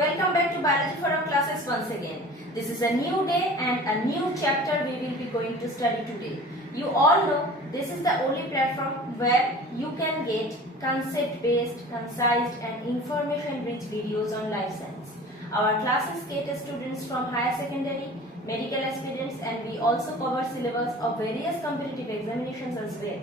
Welcome back to Biology for our classes once again. This is a new day and a new chapter we will be going to study today. You all know this is the only platform where you can get concept-based, concise and information-rich videos on life science. Our classes cater students from higher secondary, medical aspirants, and we also cover syllabus of various competitive examinations as well.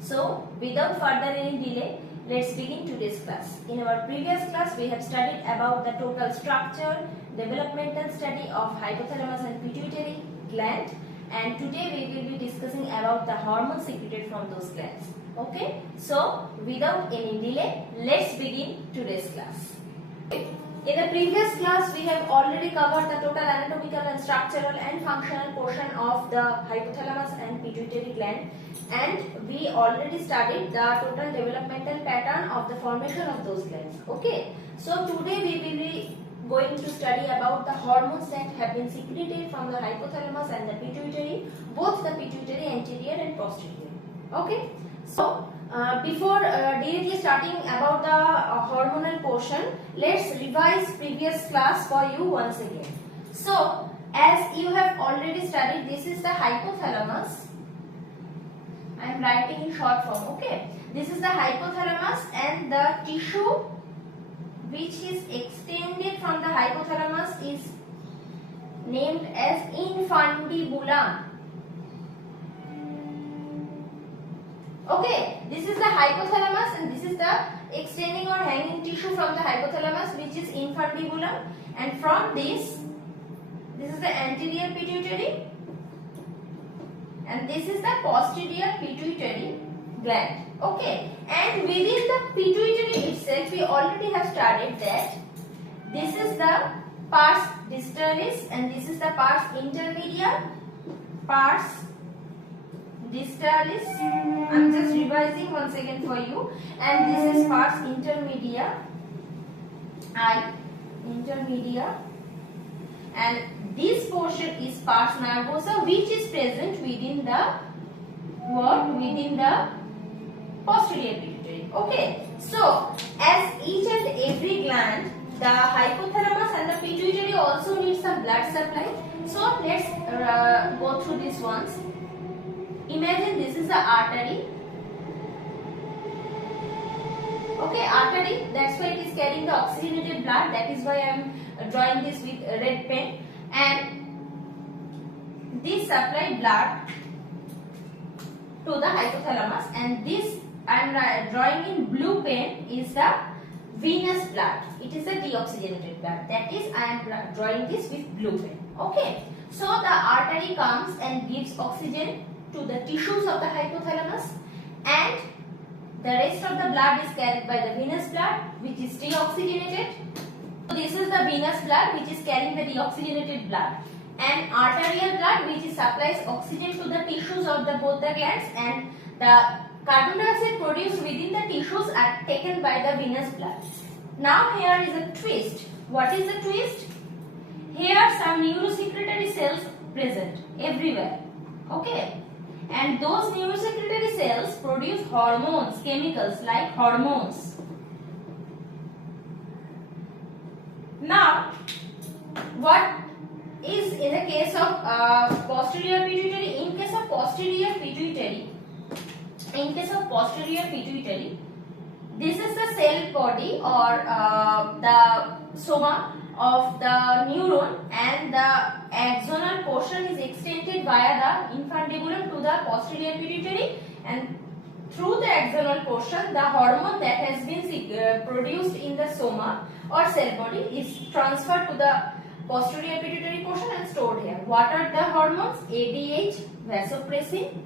So, without further any delay, let's begin today's class. In our previous class, we have studied about the total structure, developmental study of hypothalamus and pituitary gland, and today we will be discussing about the hormones secreted from those glands. Okay, so without any delay, let's begin today's class. In the previous class, we have already covered the total anatomical and structural and functional portion of the hypothalamus and pituitary gland, and we already studied the total developmental pattern of the formation of those glands. Okay, so today we will be going to study about the hormones that have been secreted from the hypothalamus and the pituitary, both the pituitary anterior and posterior. Okay, so before directly starting about the hormonal portion, let's revise previous class for you once again. So, as you have already studied, this is the hypothalamus. I am writing in short form. Okay, this is the hypothalamus, and the tissue which is extended from the hypothalamus is named as infundibulum. Okay, this is the hypothalamus and this is the extending or hanging tissue from the hypothalamus, which is infundibulum, and from this is the anterior pituitary and this is the posterior pituitary gland. Okay, and within the pituitary itself we already have studied that this is the pars distalis and this is the pars intermedia, pars distalis. I am just revising once again for you, and this is pars intermedia, intermedia, and this portion is pars nervosa, which is present within the within the posterior pituitary. Okay, so as each and every gland, the hypothalamus and the pituitary also need some blood supply. So let's go through this once. Imagine this is the artery. Okay, artery, that's why it is carrying the oxygenated blood. That is why I am drawing this with a red pen. And this supply blood to the hypothalamus, and this I am drawing in blue pen is the venous blood. It is the deoxygenated blood. That is, I am drawing this with blue pen. Okay, so the artery comes and gives oxygen to the tissues of the hypothalamus, and the rest of the blood is carried by the venous blood, which is deoxygenated. So this is the venous blood which is carrying the deoxygenated blood, and arterial blood which is supplies oxygen to the tissues of both the glands, and the carbon dioxide produced within the tissues are taken by the venous blood. Now here is a twist. What is the twist? Here some neurosecretory cells present everywhere. Okay, and those neurosecretory cells produce hormones, chemicals like hormones. Now, what is in the case of posterior pituitary? In case of posterior pituitary, this is the cell body or the soma of the neuron, and the axonal portion is extended via the infundibulum to the posterior pituitary, and through the axonal portion the hormone that has been produced in the soma or cell body is transferred to the posterior pituitary portion and stored here. What are the hormones? ADH, vasopressin,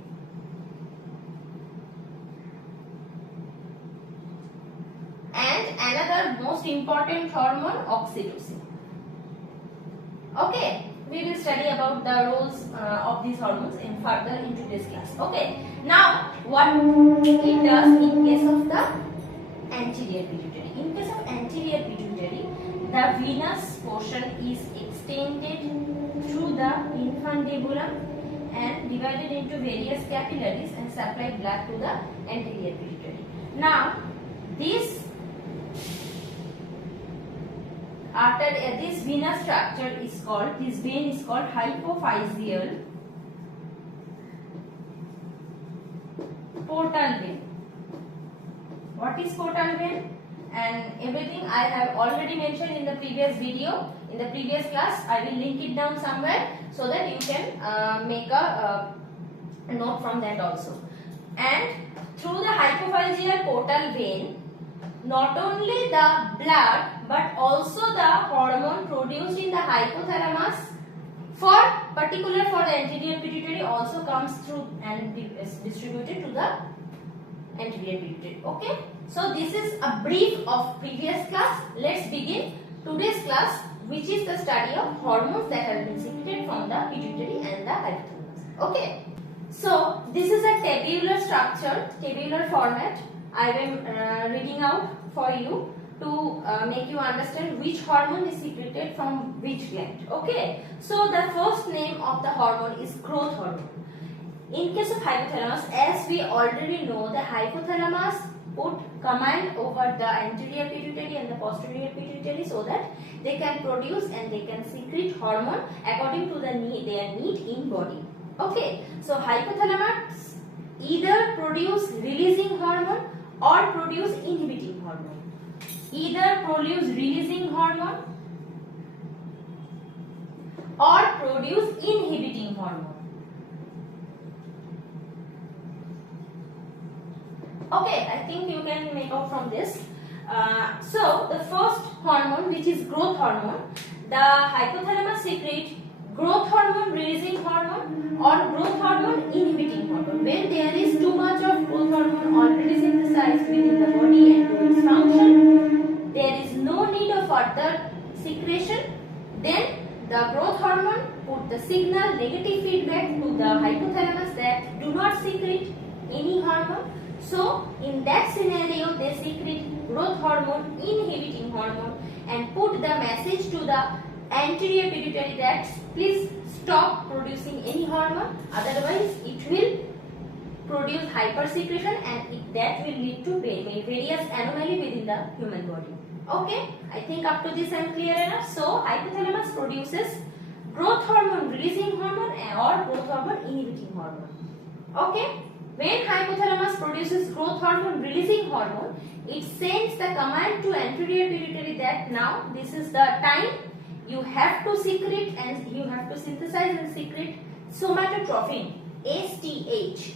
and another most important hormone, oxytocin. Okay, we will study about the roles of these hormones in further in today's class. Okay, now what it does in case of the anterior pituitary. In case of anterior pituitary, the venous portion is extended through the infundibulum and divided into various capillaries and supply blood to the anterior pituitary. Now, this this venous structure is called, this vein is called hypophyseal portal vein. What is portal vein? And everything I have already mentioned in the previous video, in the previous class. I will link it down somewhere so that you can make a note from that also. And through the hypophyseal portal vein, not only the blood but also the hormone produced in the hypothalamus particular for the anterior pituitary also comes through and is distributed to the anterior pituitary. Okay, so this is a brief of previous class. Let's begin today's class, which is the study of hormones that have been secreted from the pituitary and the hypothalamus. Okay, so this is a tabular structure, tabular format. I am reading out for you to make you understand which hormone is secreted from which gland. Okay, so the first name of the hormone is growth hormone. In case of hypothalamus, as we already know, the hypothalamus put command over the anterior pituitary and the posterior pituitary so that they can produce and they can secrete hormone according to their need in body. Okay, so hypothalamus either produce releasing hormone or produce inhibiting hormone. Either produce releasing hormone or produce inhibiting hormone. Okay, I think you can make out from this. So the first hormone, which is growth hormone, the hypothalamus secrete growth hormone releasing hormone or growth hormone inhibiting hormone. When there is too much of growth hormone already synthesized within the body and to its function, there is no need of further secretion. Then the growth hormone put the signal, negative feedback to the hypothalamus that do not secrete any hormone. So in that scenario, they secrete growth hormone, inhibiting hormone, and put the message to the anterior pituitary that please stop producing any hormone, otherwise it will produce hypersecretion and that will lead to various anomalies within the human body. Okay, I think up to this I am clear enough. So hypothalamus produces growth hormone releasing hormone or growth hormone inhibiting hormone. Okay, when hypothalamus produces growth hormone releasing hormone, it sends the command to anterior pituitary that now this is the time you have to secrete and you have to synthesize and secrete somatotrophin, STH,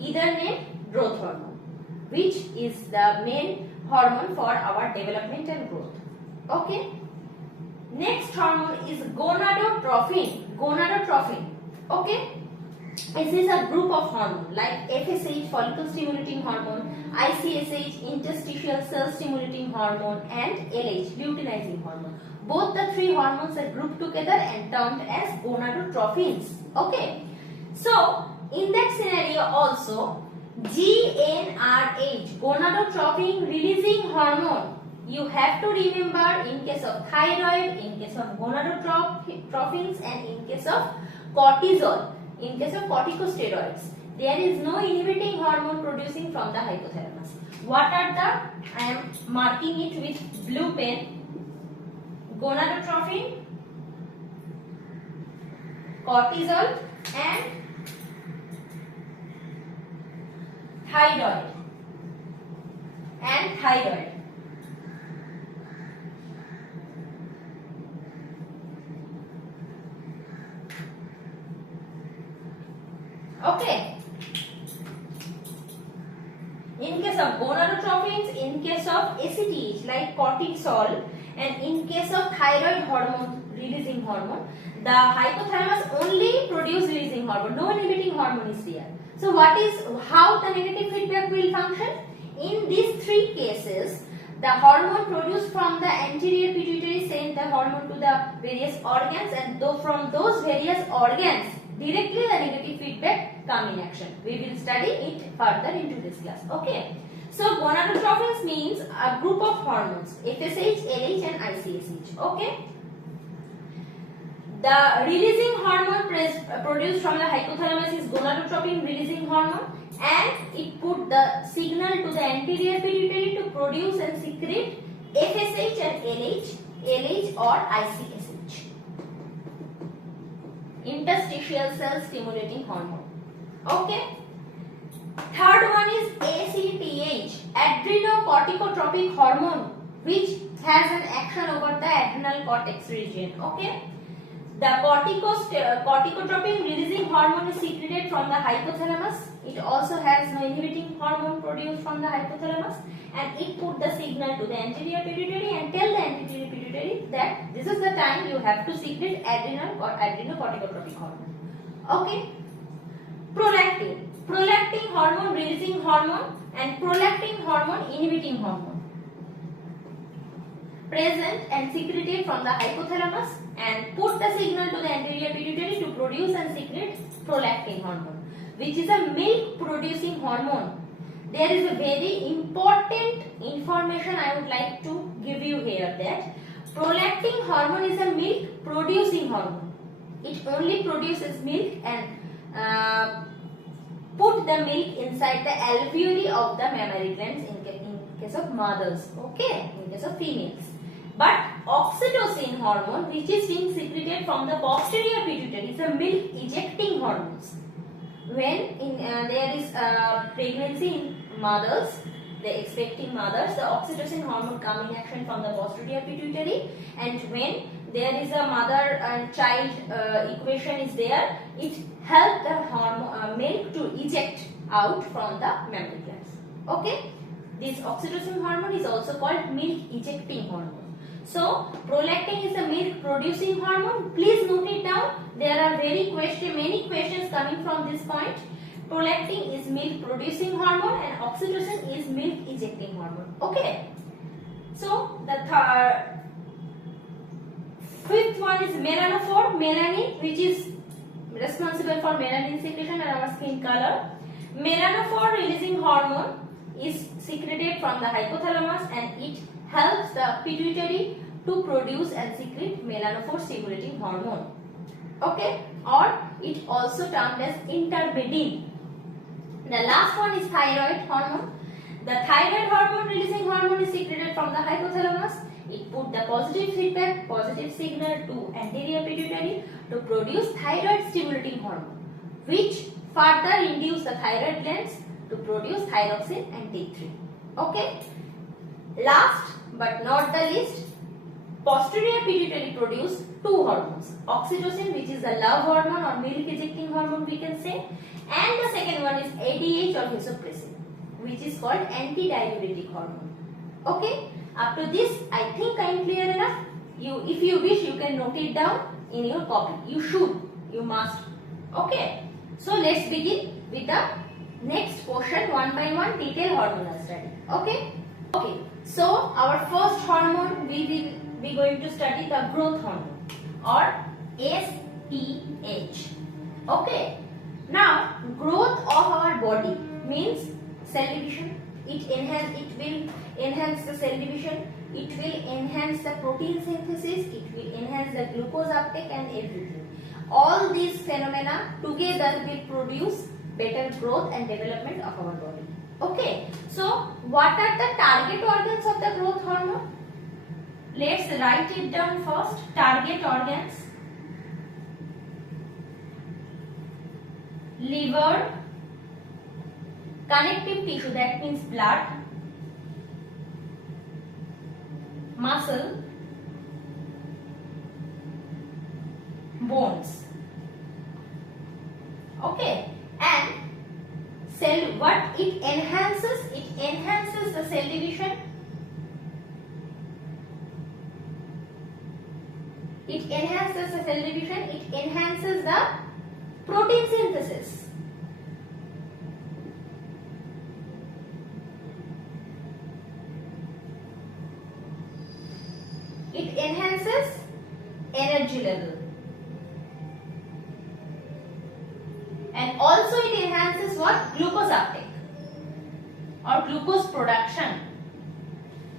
either name growth hormone, which is the main hormone for our development and growth. Okay. Next hormone is gonadotrophin. Gonadotrophin. Okay. This is a group of hormones like FSH, follicle stimulating hormone, ICSH, interstitial cell stimulating hormone, and LH, luteinizing hormone. Both the three hormones are grouped together and termed as gonadotrophins. Okay. So in that scenario also, GnRH, gonadotrophin releasing hormone, you have to remember in case of thyroid, in case of gonadotrophins, and in case of cortisol, in case of corticosteroids, there is no inhibiting hormone producing from the hypothalamus. What are the? I am marking it with blue pen. Gonadotrophin, cortisol, and thyroid. Okay. In case of gonadotrophins, in case of ACTH like cortisol, and in case of thyroid hormone releasing hormone, the hypothalamus only produce releasing hormone, no inhibiting hormone is there. So how the negative feedback will function? In these three cases, the hormone produced from the anterior pituitary send the hormone to the various organs, and from those various organs directly the negative feedback come in action. We will study it further into this class. Okay. So gonadotrophins means a group of hormones, FSH, LH, and ICSH. Okay. The releasing hormone produced from the hypothalamus is gonadotropin releasing hormone, and it put the signal to the anterior pituitary to produce and secrete FSH and LH LH or ICSH. Interstitial cell stimulating hormone. Okay. Third one is ACTH, adrenocorticotropic hormone, which has an action over the adrenal cortex region. Okay. The corticotropic releasing hormone is secreted from the hypothalamus. It also has no inhibiting hormone produced from the hypothalamus, and it put the signal to the anterior pituitary and tell the anterior pituitary that this is the time you have to secrete adrenocorticotropic hormone. Okay. Prolactin hormone releasing hormone and prolactin hormone inhibiting hormone, present and secreted from the hypothalamus and put the signal to the anterior pituitary to produce and secrete prolactin hormone, which is a milk producing hormone. There is a very important information I would like to give you here, that prolactin hormone is a milk producing hormone. It only produces milk and put the milk inside the alveoli of the mammary glands in case of mothers, okay, in case of females. But oxytocin hormone, which is being secreted from the posterior pituitary, is a milk ejecting hormones. When there is pregnancy in mothers, the expecting mothers, the oxytocin hormone come in action from the posterior pituitary, and when there is a mother and child equation is there, it helps the hormone milk to eject out from the mammary glands. Okay, this oxytocin hormone is also called milk ejecting hormone. So prolactin is a milk producing hormone. Please note it down. There are many questions coming from this point. Prolactin is milk producing hormone and oxytocin is milk ejecting hormone. Okay. So the fifth one is melanophore, melanin, which is responsible for melanin secretion and our skin color. Melanophore releasing hormone is secreted from the hypothalamus and it helps the pituitary to produce and secrete melanophore stimulating hormone. Okay, or it also termed as interbedin. The last one is thyroid hormone. The thyroid hormone releasing hormone is secreted from the hypothalamus. It put the positive feedback, positive signal to anterior pituitary to produce thyroid stimulating hormone, which further induce the thyroid glands to produce thyroxine and T3. Okay. Last but not the least, posterior pituitary produce two hormones, oxytocin, which is the love hormone or milk ejecting hormone we can say, and the second one is ADH or vasopressin, which is called antidiuretic hormone. Okay, up to this I think I am clear enough. If you wish, you can note it down in your copy. You should, you must. Okay, so let's begin with the next portion, one by one, detailed hormonal study. Okay. Okay, so our first hormone we will be going to study the growth hormone or SPH. Okay, now growth of our body means cell division. It will enhance the cell division. It will enhance the protein synthesis. It will enhance the glucose uptake and everything. All these phenomena together will produce better growth and development of our body. Okay, so what are the target organs of the growth hormone? Let's write it down first. Target organs: liver, connective tissue, that means blood, muscle, bones. Okay, and cell, what it enhances? It enhances the cell division. It enhances the cell division. It enhances the protein synthesis. It enhances energy level. And also it enhances what? Glucose uptake or glucose production.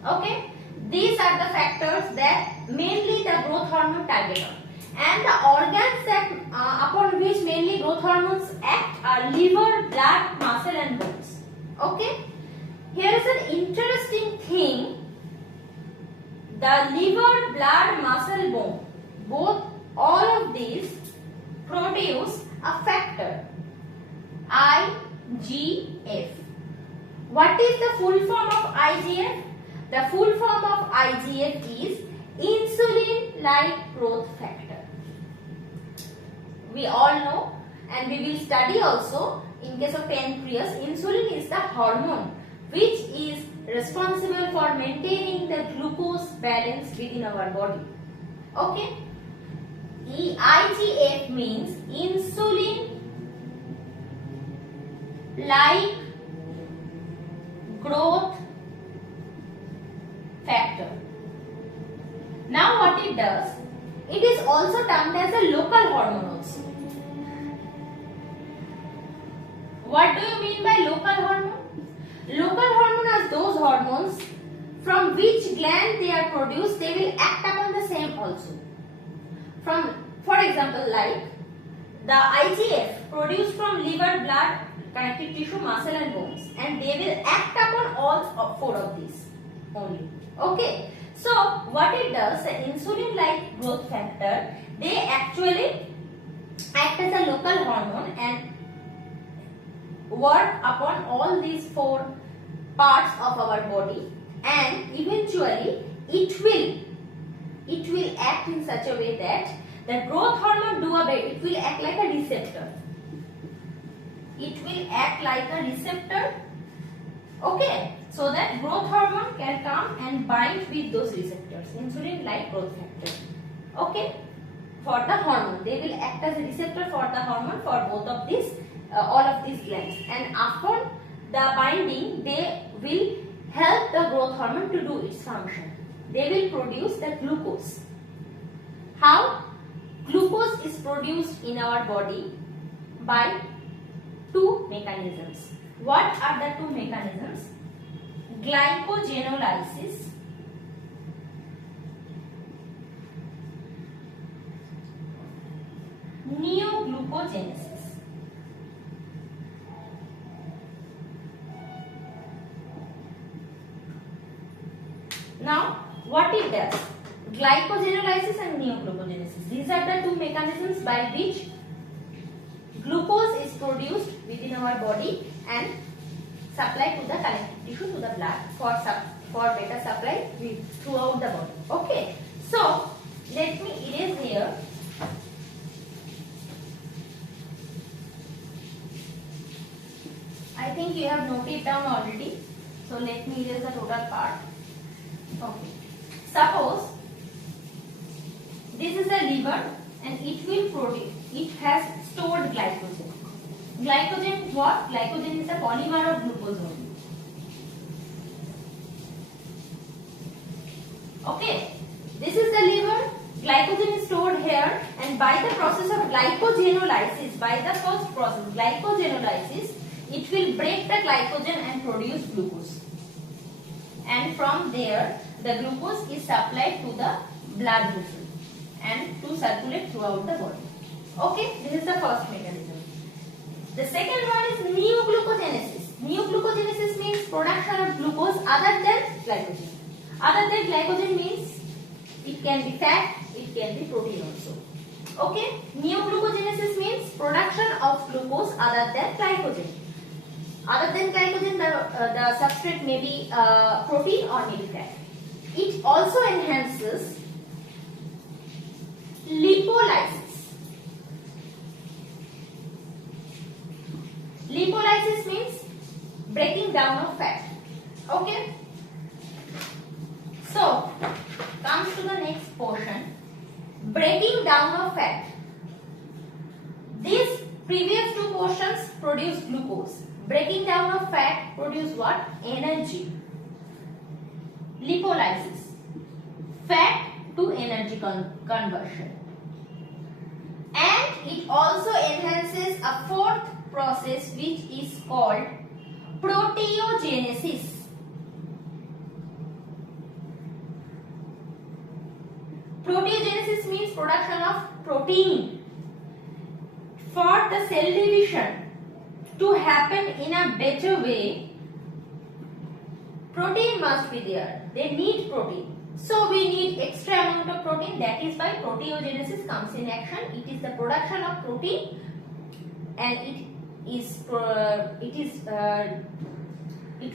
Okay, these are the factors that mainly the growth hormone target on. And the organs that upon which mainly growth hormones act are liver, blood, muscle and bones. Okay, here is an interesting thing the liver, blood, muscle, bone, both all of these produce a factor IGF. What is the full form of IGF? The full form of IGF is insulin-like growth factor. We all know, and we will study also in case of pancreas, insulin is the hormone which is responsible for maintaining the glucose balance within our body. Okay? IGF means insulin-like growth factor. Now what it does, it is also termed as a local hormone also. What do you mean by local hormone? Local hormone are those hormones from which gland they are produced, they will act upon the same also. For example, like the IGF produced from liver, blood, connective tissue, muscle and bones, and they will act upon all four of these only. Okay. So what it does, the insulin-like growth factor, they actually act as a local hormone and work upon all these four parts of our body, and eventually it will act in such a way that the growth hormone it will act like a receptor. It will act like a receptor. Okay, so that growth hormone can come and bind with those receptors, insulin-like growth factor. Okay, for the hormone, they will act as a receptor for the hormone for both of these, all of these glands. And after the binding, they will help the growth hormone to do its function. They will produce the glucose. How? Glucose is produced in our body by two mechanisms. What are the two mechanisms? Glycogenolysis neoglucogenesis. Now, what it does? Glycogenolysis and neoglucogenesis. These are the two mechanisms by which glucose is produced within our body and supplied to the connective tissue, to the blood for better supply throughout the body. Okay. So, let me erase here. I think you have noted it down already. So, let me erase the total part. Okay. Suppose this is the liver and it will produce, it has stored glycogen. Glycogen is what? Glycogen is a polymer of glucose only. Okay, this is the liver, glycogen is stored here, and by the process of glycogenolysis, by the first process, glycogenolysis, it will break the glycogen and produce glucose. And from there, the glucose is supplied to the blood vessel and to circulate throughout the body. Okay, this is the first mechanism. The second one is neoglucogenesis. Neoglucogenesis means production of glucose other than glycogen. Other than glycogen means it can be fat, it can be protein also. Okay, neoglucogenesis means production of glucose other than glycogen. Other than glycogen, the substrate may be protein or maybe fat. It also enhances lipolysis. Lipolysis means breaking down of fat. Okay. So, comes to the next portion. Breaking down of fat. These previous two portions produce glucose. Breaking down of fat produce what? Energy. Lipolysis. Fat to energy conversion. And it also enhances a fourth process which is called proteogenesis. Proteogenesis means production of protein. For the cell division to happen in a better way, protein must be there. they need protein. So we need extra amount of protein. That is why proteogenesis comes in action. It is the production of protein, and it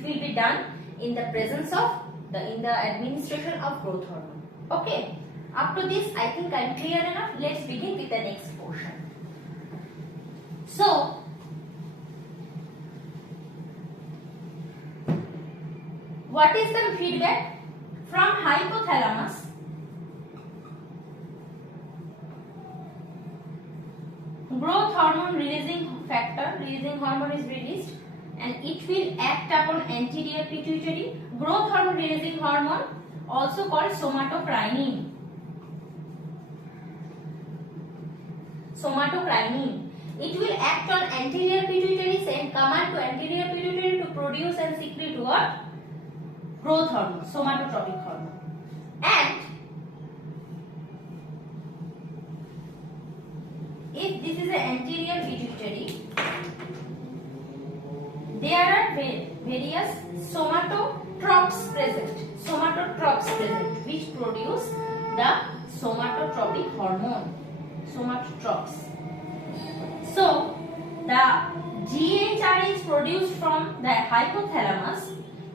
will be done in the presence of in the administration of growth hormone. Okay. Up to this, I think I am clear enough. Let's begin with the next portion. So, what is the feedback from hypothalamus? Growth hormone releasing hormone is released, and it will act upon anterior pituitary. Growth hormone releasing hormone, also called somatokinin. It will act on anterior pituitary, send command to anterior pituitary to produce and secrete what? Growth hormone, somatotropic hormone. And if this is an anterior pituitary, there are various somatotropes present, which produce the somatotropic hormone. Somatotropes. So the GHR is produced from the hypothalamus,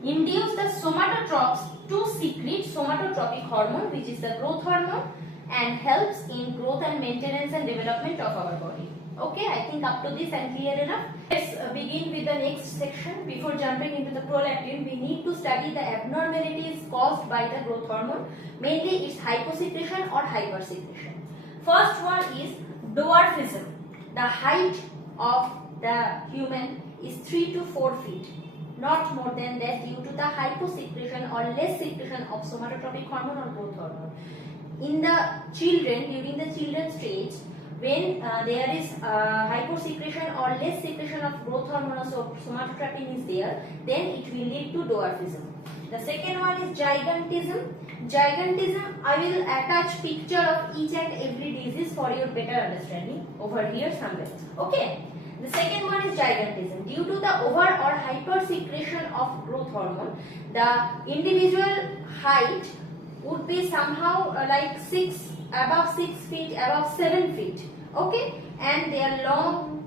induce the somatotropes to secrete somatotropic hormone, which is the growth hormone, and helps in growth and maintenance and development of our body. Okay, I think up to this I am clear enough. Let's begin with the next section. Before jumping into the prolactin, we need to study the abnormalities caused by the growth hormone, mainly its hyposecretion or hypersecretion. First one is dwarfism. The height of the human is 3 to 4 feet, not more than that, due to the hyposecretion or less secretion of somatotropic hormone or growth hormone. In the children, during the children's stage, when there is hyposecretion or less secretion of growth hormone or somatotropin is there, then it will lead to dwarfism. The second one is gigantism. I will attach picture of each and every disease for your better understanding over here somewhere. Okay. The second one is gigantism. Due to the over or hyper secretion of growth hormone, the individual height would be somehow like above 6 feet, above 7 feet. Okay. And their long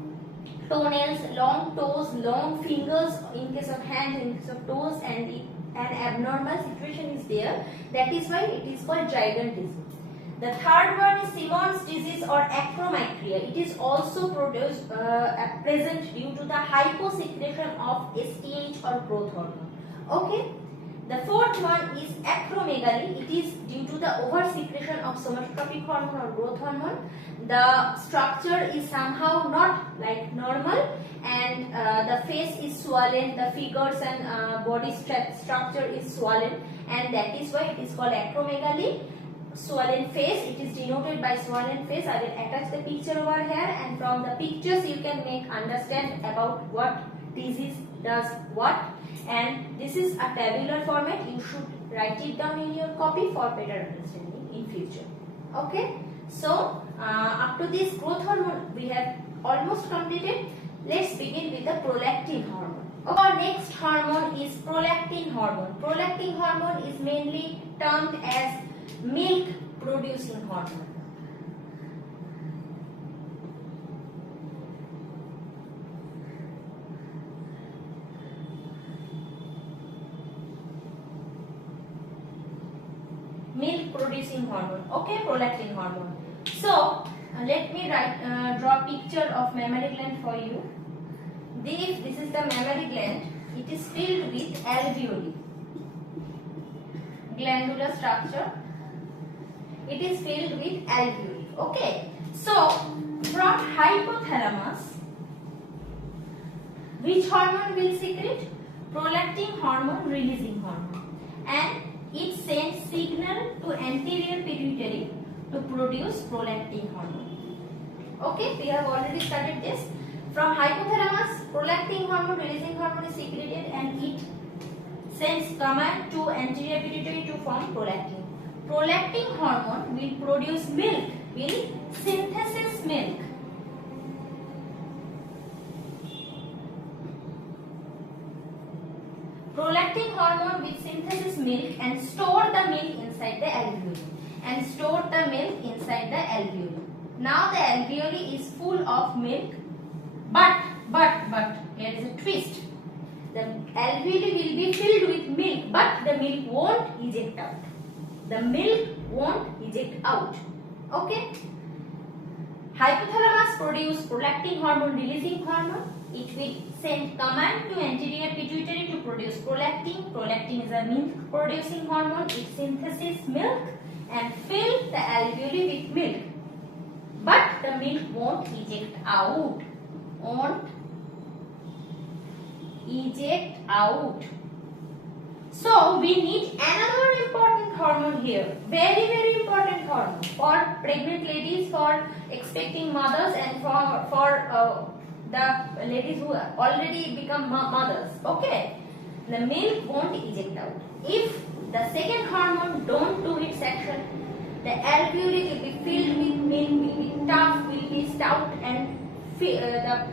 toenails, long toes, long fingers in case of hands, in case of toes, and an abnormal situation is there. That is why it is called gigantism. The third one is Simon's disease or acromegalia. It is also produced present due to the hyposecretion of STH or growth hormone. Okay. The fourth one is acromegaly. It is due to the oversecretion of somatotropic hormone or growth hormone. The structure is somehow not like normal, and the face is swollen, the figures and body structure is swollen, and that is why it is called acromegaly. Swollen face, it is denoted by swollen face. I will attach the picture over here, and from the pictures you can understand about what disease does what. And this is a tabular format. You should write it down in your copy for better understanding in future. Okay. So up to this growth hormone we have almost completed. Let's begin with the prolactin hormone. Our next hormone is prolactin hormone. Prolactin hormone is mainly termed as milk producing hormone. Milk producing hormone. Okay, prolactin hormone. So let me draw a picture of mammary gland for you. This is the mammary gland. It is filled with alveoli, glandular structure. It is filled with alveoli. Okay. So from hypothalamus, which hormone will secrete? Prolactin hormone releasing hormone, and it sends signal to anterior pituitary to produce prolactin hormone. Okay, we have already studied this. From hypothalamus, prolactin hormone releasing hormone is secreted, and it sends command to anterior pituitary to form prolactin. Prolactin hormone will produce milk, will synthesis milk. Prolactin prolactin hormone which synthesis milk and store the milk inside the alveoli. Now the alveoli is full of milk, but here is a twist. The alveoli will be filled with milk, but the milk won't eject out. Okay. Hypothalamus produce prolactin hormone releasing hormone. It will send command to anterior pituitary to produce prolactin. Prolactin is a milk producing hormone. It synthesis milk and fill the alveoli with milk. But the milk won't eject out. So we need another important hormone here. Very important hormone for pregnant ladies, for expecting mothers, and for the ladies who already become mothers. Okay, the milk won't eject out. If the second hormone don't do its action, the alveoli will be filled with milk, will be tough, will be stout, and the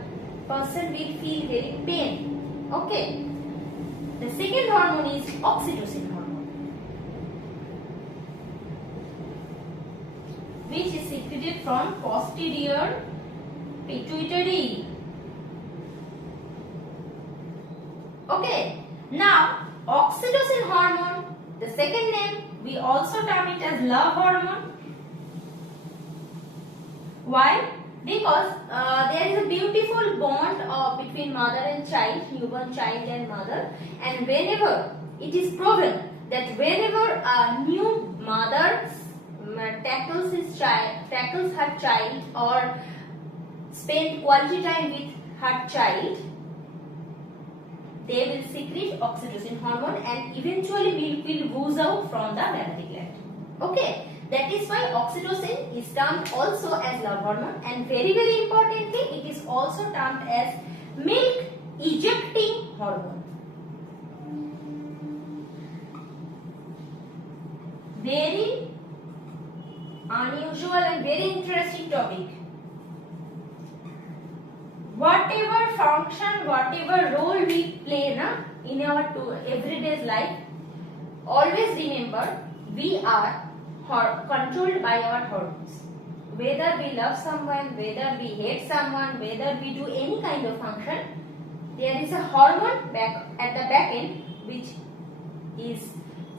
person will feel very pain. Okay. The second hormone is oxytocin hormone, which is secreted from posterior pituitary. Okay. Now, oxytocin hormone, the second name, we also term it as love hormone. Why? Because there is a beautiful bond between mother and child, newborn child and mother, and whenever it is proven that whenever a new mother tackles her child or spend quality time with her child, they will secrete oxytocin hormone and eventually milk will ooze out from the mammary gland. Okay. That is why oxytocin is termed also as love hormone, and very importantly, it is also termed as milk ejecting hormone. Very unusual and very interesting topic. Whatever function, whatever role we play in our everyday life, always remember we are controlled by our hormones. Whether we love someone, whether we hate someone, whether we do any kind of function, there is a hormone at the back end which is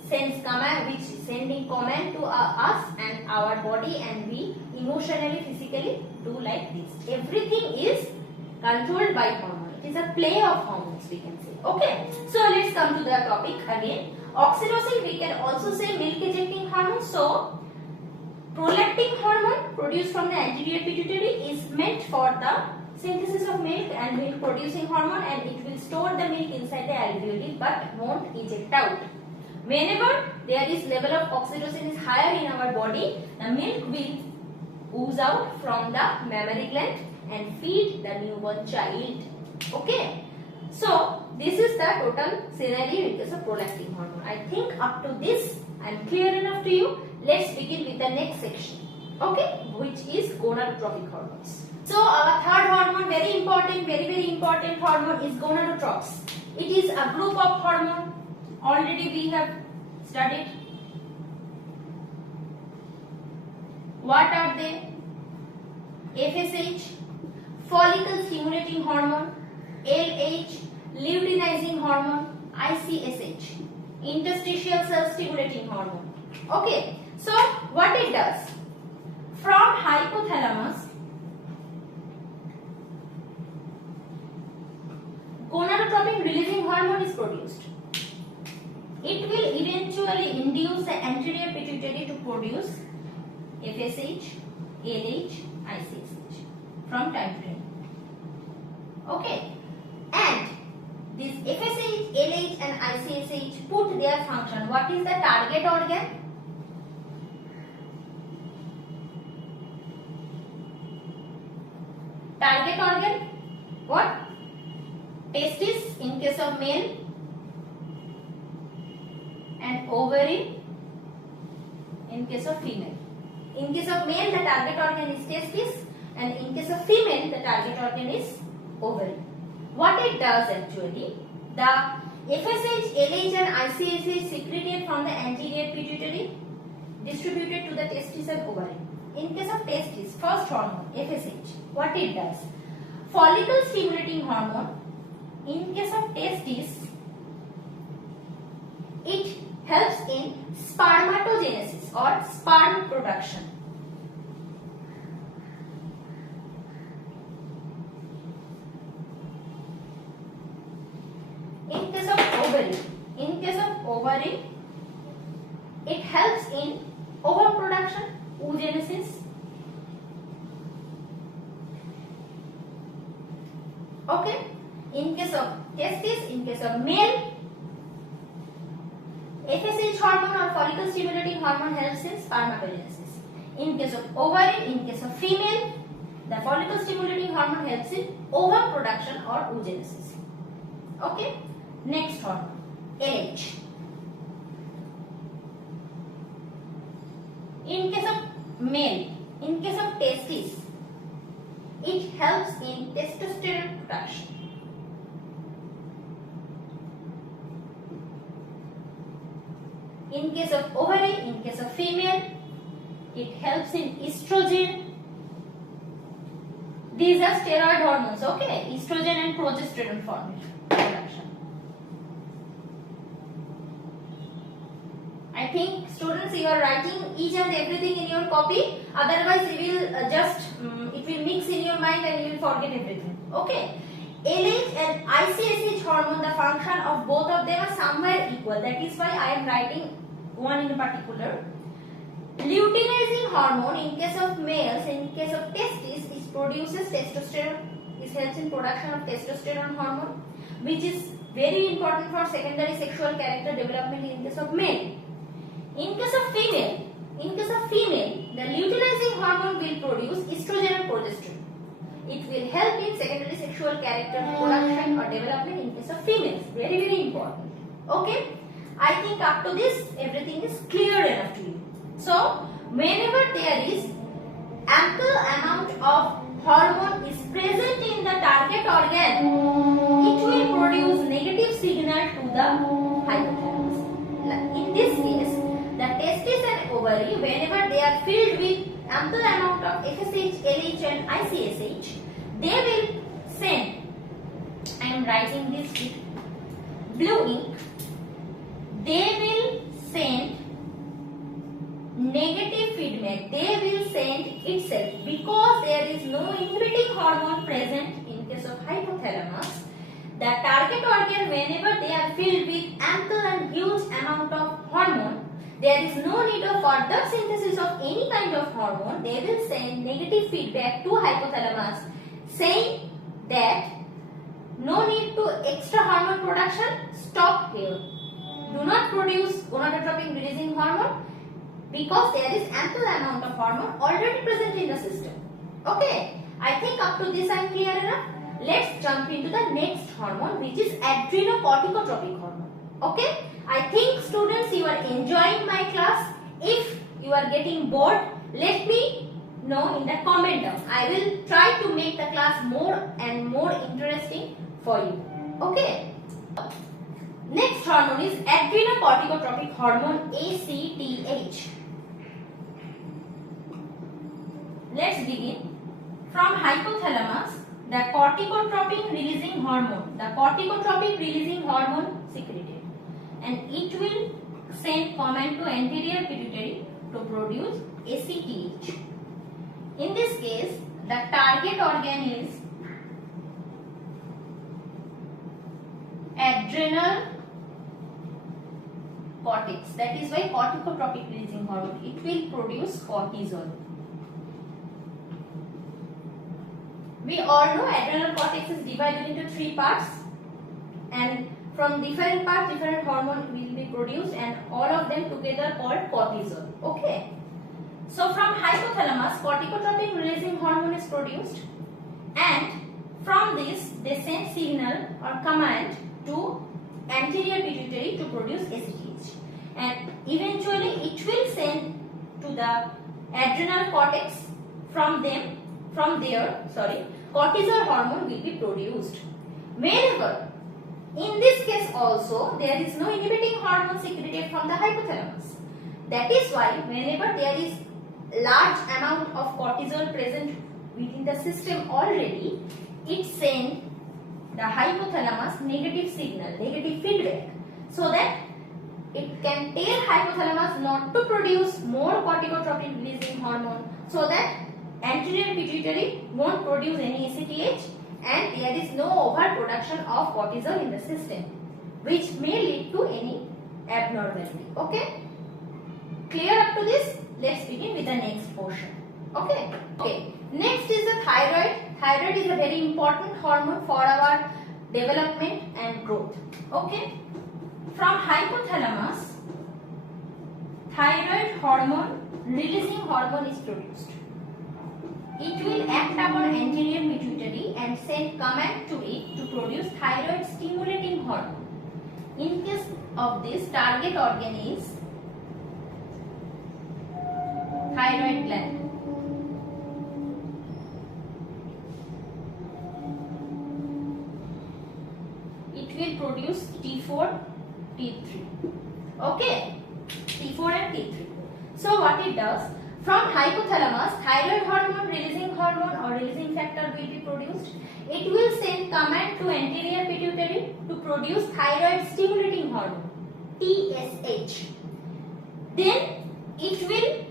sending command to us and our body, and we emotionally, physically do like this. Everything is controlled by hormone. It is a play of hormones, we can say. Okay. So let's come to the topic again. Oxytocin, we can also say milk ejecting hormone. So, prolactin hormone produced from the anterior pituitary is meant for the synthesis of milk and milk producing hormone, and it will store the milk inside the alveoli but won't eject out. Whenever there is level of oxytocin is higher in our body, the milk will ooze out from the mammary gland and feed the newborn child. Okay. So, this is the total scenario in case of prolactin hormone. I think up to this I am clear enough to you. Let's begin with the next section. Okay, which is gonadotropic hormones. So, our third hormone, very important hormone is gonadotropes. It is a group of hormone. Already we have studied. What are they? FSH, follicle stimulating hormone. LH, luteinizing hormone. ICSH, interstitial cell stimulating hormone. Okay, so what it does? From hypothalamus, gonadotropin releasing hormone is produced. It will eventually induce the anterior pituitary to produce FSH, LH, ICSH from time to time. Okay, and this FSH, LH and ICSH put their function. What is the target organ? Target organ? What? Testis in case of male, and ovary in case of female. In case of male, the target organ is testis, and in case of female, the target organ is ovary. What it does actually, the FSH, LH and ICH is secreted from the anterior pituitary, distributed to the testes and ovary. In case of testes, first hormone FSH, what it does? Follicle stimulating hormone. In case of testes, it helps in spermatogenesis or sperm production. In case of ovary, it helps in ovum production, oogenesis. Okay. In case of testes, in case of male, FSH hormone or follicle stimulating hormone helps in spermatogenesis. In case of ovary, in case of female, the follicle stimulating hormone helps in ovum production or oogenesis. Okay. Next hormone, LH. In case of male, in case of testes, it helps in testosterone production. In case of ovary, in case of female, it helps in estrogen. These are steroid hormones, okay? Estrogen and progesterone production. I think students, you are writing each and everything in your copy. Otherwise, you will it will mix in your mind and you will forget everything. Okay. LH and ICSH hormone, the function of both of them are somewhere equal. That is why I am writing one in particular. Luteinizing hormone in case of males, in case of testes, it produces testosterone. It helps in production of testosterone hormone, which is very important for secondary sexual character development in case of male. In case of female, the luteinizing hormone will produce estrogen and progesterone. It will help in secondary sexual character production or development in case of females. Very, very important. Okay. I think up to this, everything is clear enough to you. So, whenever there is ample amount of hormone is present in the target organ, it will produce negative signal to the hypothalamus. In this case, the testes and ovary, whenever they are filled with ample amount of FSH, LH and ICSH, they will send, I am writing this with blue ink, they will send negative feedback, they will send itself, because there is no inhibiting hormone present in case of hypothalamus. The target organ, whenever they are filled with ample and huge amount of hormone, there is no need of further synthesis of any kind of hormone. They will send negative feedback to hypothalamus saying that no need to extra hormone production, stop here. Do not produce gonadotropin releasing hormone because there is ample amount of hormone already present in the system. Okay, I think up to this I am clear enough. Let's jump into the next hormone, which is adrenocorticotropic hormone. Okay, I think students, you are enjoying my class. If you are getting bored, let me know in the comment down. I will try to make the class more and more interesting for you. Okay. Next hormone is adrenocorticotropic hormone, ACTH. Let's begin. From hypothalamus, the corticotropin releasing hormone, secreted, and it will send command to anterior pituitary to produce ACTH. In this case, the target organ is adrenal cortex. That is why corticotropic releasing hormone. It will produce cortisol. We all know adrenal cortex is divided into 3 parts, and from different parts different hormone will be produced, and all of them together called cortisol. Okay. So from hypothalamus, corticotropin releasing hormone is produced, and from this they send signal or command to anterior pituitary to produce ACTH, and eventually it will send to the adrenal cortex. From there, cortisol hormone will be produced. Whenever In this case also, there is no inhibiting hormone secreted from the hypothalamus. That is why whenever there is large amount of cortisol present within the system already, it sends the hypothalamus negative signal, negative feedback, so that it can tell hypothalamus not to produce more corticotropin releasing hormone, so that anterior pituitary won't produce any ACTH and there is no overproduction of cortisol in the system, which may lead to any abnormality. Okay? Clear up to this? Let's begin with the next portion. Okay? Okay. Next is the thyroid. Thyroid is a very important hormone for our development and growth. Okay? From hypothalamus, thyroid hormone, releasing hormone is produced. It will act upon anterior pituitary and send command to it to produce thyroid stimulating hormone. In case of this, target organ is thyroid gland. It will produce T4, T3. Okay, T4 and T3. So what it does, from hypothalamus, thyroid hormone, releasing hormone or releasing factor will be produced. It will send command to anterior pituitary to produce thyroid stimulating hormone, TSH. Then it will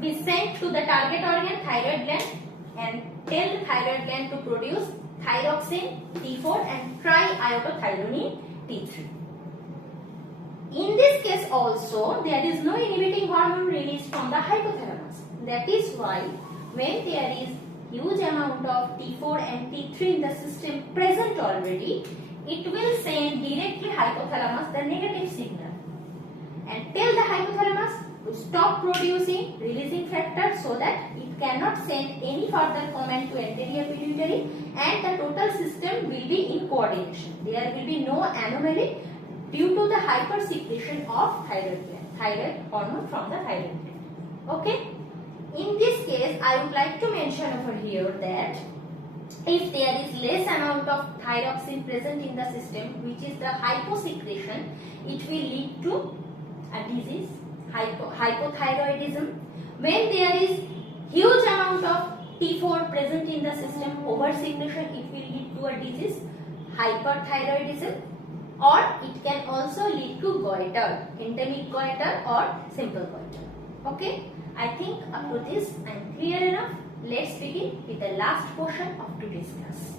be sent to the target organ, thyroid gland, and tell the thyroid gland to produce thyroxine, T4 and triiodothyronine, T3. In this case also, there is no inhibiting hormone released from the hypothalamus. That is why when there is huge amount of T4 and T3 in the system present already, it will send directly hypothalamus the negative signal and tell the hypothalamus to stop producing releasing factor so that it cannot send any further command to anterior pituitary and the total system will be in coordination. There will be no anomaly due to the hypersecretion of thyroid hormone from the thyroid gland. Okay? In this case, I would like to mention over here that if there is less amount of thyroxine present in the system, which is the hyposecretion, it will lead to a disease, hypothyroidism. When there is huge amount of T4 present in the system, oversecretion, it will lead to a disease, hyperthyroidism, or it can also lead to goiter, endemic goiter or simple goiter. Okay, I think up to this I am clear enough. Let's begin with the last portion of today's class.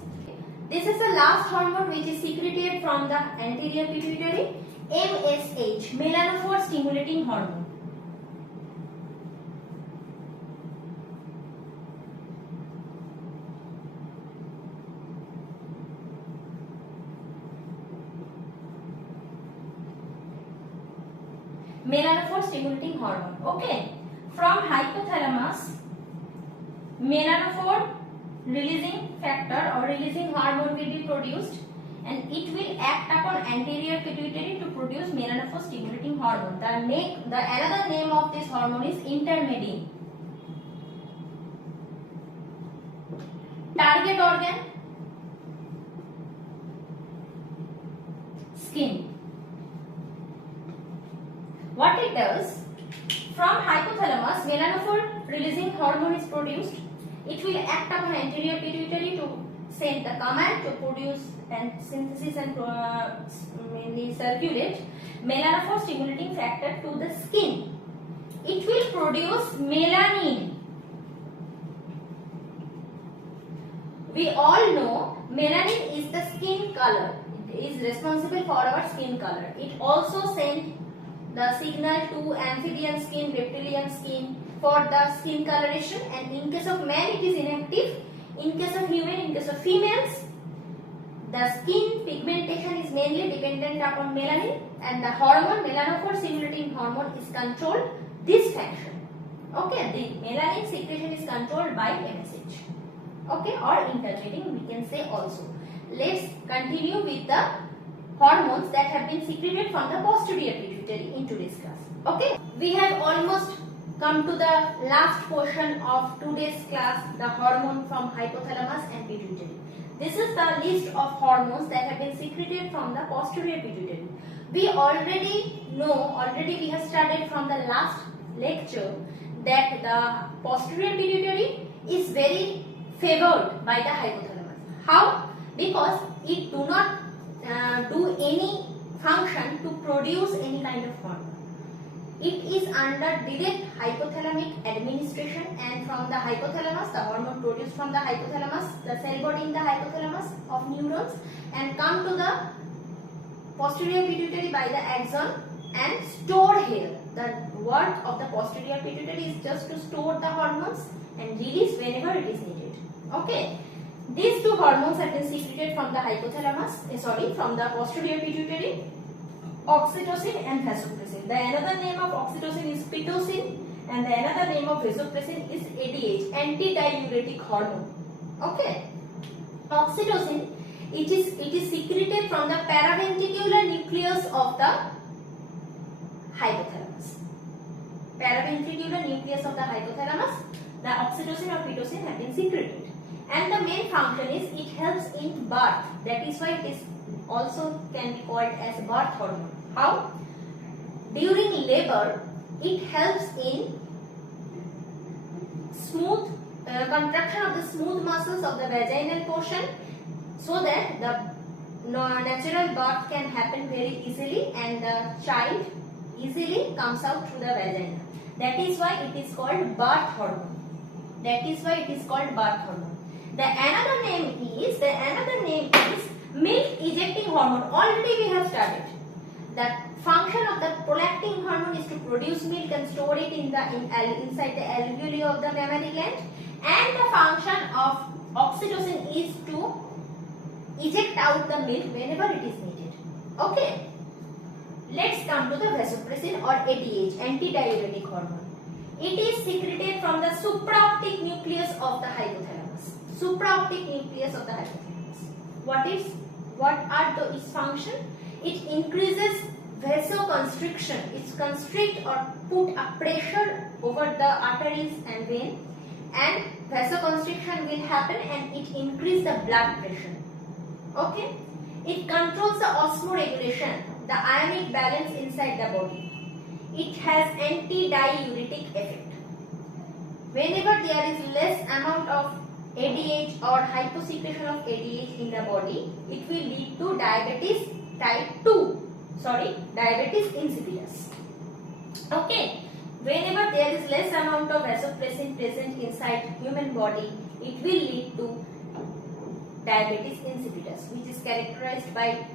This is the last hormone which is secreted from the anterior pituitary, MSH, melanophore stimulating hormone. Melanophore stimulating hormone. Okay. From hypothalamus, melanophore releasing factor or releasing hormone will be produced and it will act upon anterior pituitary to produce melanophore stimulating hormone. The another name of this hormone is intermedin. Target organ, skin. What it does, from hypothalamus, melanophore releasing hormone is produced. It will act upon anterior pituitary to send the command to produce and synthesis and circulate melanophore stimulating factor to the skin. It will produce melanin. We all know melanin is the skin color. It is responsible for our skin color. It also sends the signal to amphibian skin, reptilian skin for the skin coloration, and in case of man it is inactive. In case of human, in case of females, the skin pigmentation is mainly dependent upon melanin and the hormone, melanophore stimulating hormone, is controlled this function. Okay, the melanin secretion is controlled by MSH. Okay, or intermedin we can say also. Let's continue with the hormones that have been secreted from the posterior pituitary in today's class. Okay, we have almost come to the last portion of today's class, the hormone from hypothalamus and pituitary. This is the list of hormones that have been secreted from the posterior pituitary. We already know, already we have studied from the last lecture that the posterior pituitary is very favored by the hypothalamus. How? Because it do not do any function to produce any kind of hormone. It is under direct hypothalamic administration, and from the hypothalamus, the hormone produced from the hypothalamus, the cell body in the hypothalamus of neurons, and come to the posterior pituitary by the axon and stored here. The work of the posterior pituitary is just to store the hormones and release whenever it is needed. Okay. These two hormones have been secreted from the hypothalamus, from the posterior pituitary, oxytocin and vasopressin. The another name of oxytocin is pitocin, and the another name of vasopressin is ADH, antidiuretic hormone. Okay. Oxytocin, it is secreted from the paraventricular nucleus of the hypothalamus. Paraventricular nucleus of the hypothalamus, the oxytocin or pitocin have been secreted. And the main function is it helps in birth. That is why it is also can be called as birth hormone. How? During labor, it helps in smooth contraction of the smooth muscles of the vaginal portion, so that the natural birth can happen very easily and the child easily comes out through the vagina. That is why it is called birth hormone. That is why it is called birth hormone. The another name is milk ejecting hormone. Already we have studied. The function of the prolactin hormone is to produce milk and store it inside the alveoli of the mammary gland, and the function of oxytocin is to eject out the milk whenever it is needed. Okay. Let's come to the vasopressin or ADH, antidiuretic hormone. It is secreted from the supraoptic nucleus of the hypothalamus. Supraoptic nucleus of the hypothalamus. What are its function? It increases vasoconstriction. It constrict or put a pressure over the arteries and vein, and vasoconstriction will happen and it increase the blood pressure. Okay. It controls the osmoregulation, the ionic balance inside the body. It has antidiuretic effect. Whenever there is less amount of ADH or hyposecretion of ADH in the body, it will lead to diabetes type 2. Diabetes insipidus. Okay. Whenever there is less amount of vasopressin present inside human body, it will lead to diabetes insipidus, which is characterized by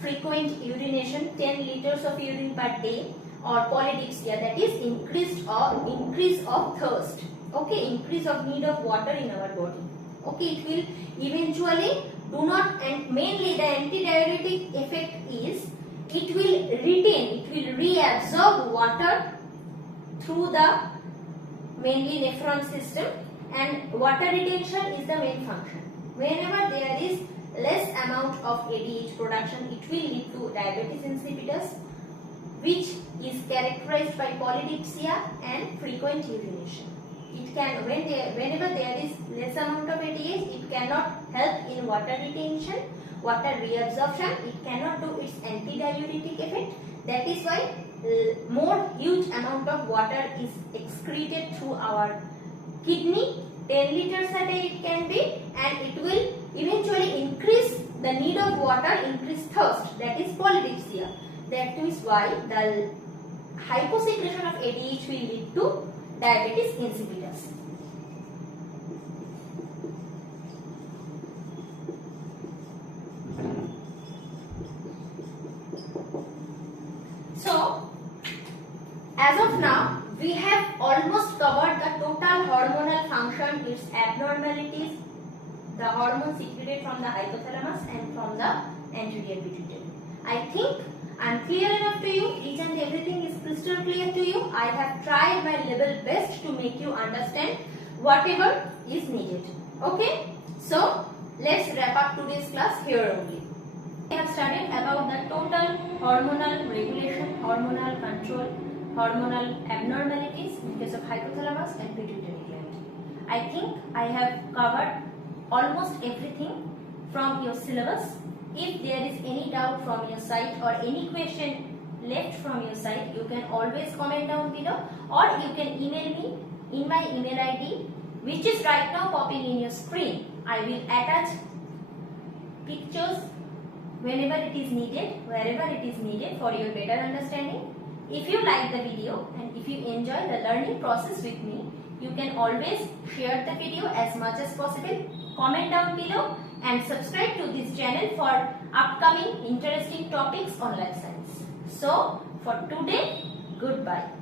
frequent urination, 10 liters of urine per day, or polydipsia, that is increase of thirst. Okay, increase of need of water in our body. Okay, it will eventually do not, and mainly the antidiuretic effect is it will retain, it will reabsorb water through the mainly nephron system, and water retention is the main function. Whenever there is less amount of ADH production, it will lead to diabetes insipidus, which is characterized by polydipsia and frequent urination. It can, whenever there is less amount of ADH, it cannot help in water retention, water reabsorption. It cannot do its antidiuretic effect. That is why more huge amount of water is excreted through our kidney. 10 liters a day it can be, and it will eventually increase the need of water, increase thirst. That is polydipsia. That is why the hyposecretion of ADH will lead to diabetes insipidus. So, as of now, we have almost covered the total hormonal function, its abnormalities, the hormones secreted from the hypothalamus and from the anterior pituitary. I think I am clear enough to you. Each and everything is crystal clear to you. I have tried my level best to make you understand whatever is needed. Okay? So, let's wrap up today's class here only. We have studied about the total hormonal regulation, hormonal control, hormonal abnormalities in case of hypothalamus and pituitary gland. I think I have covered almost everything from your syllabus. If there is any doubt from your side or any question left from your side, you can always comment down below, or you can email me in my email ID, which is right now popping in your screen. I will attach pictures whenever it is needed, wherever it is needed for your better understanding. If you like the video and if you enjoy the learning process with me, you can always share the video as much as possible, comment down below and subscribe to this channel for upcoming interesting topics on life science. So for today, goodbye.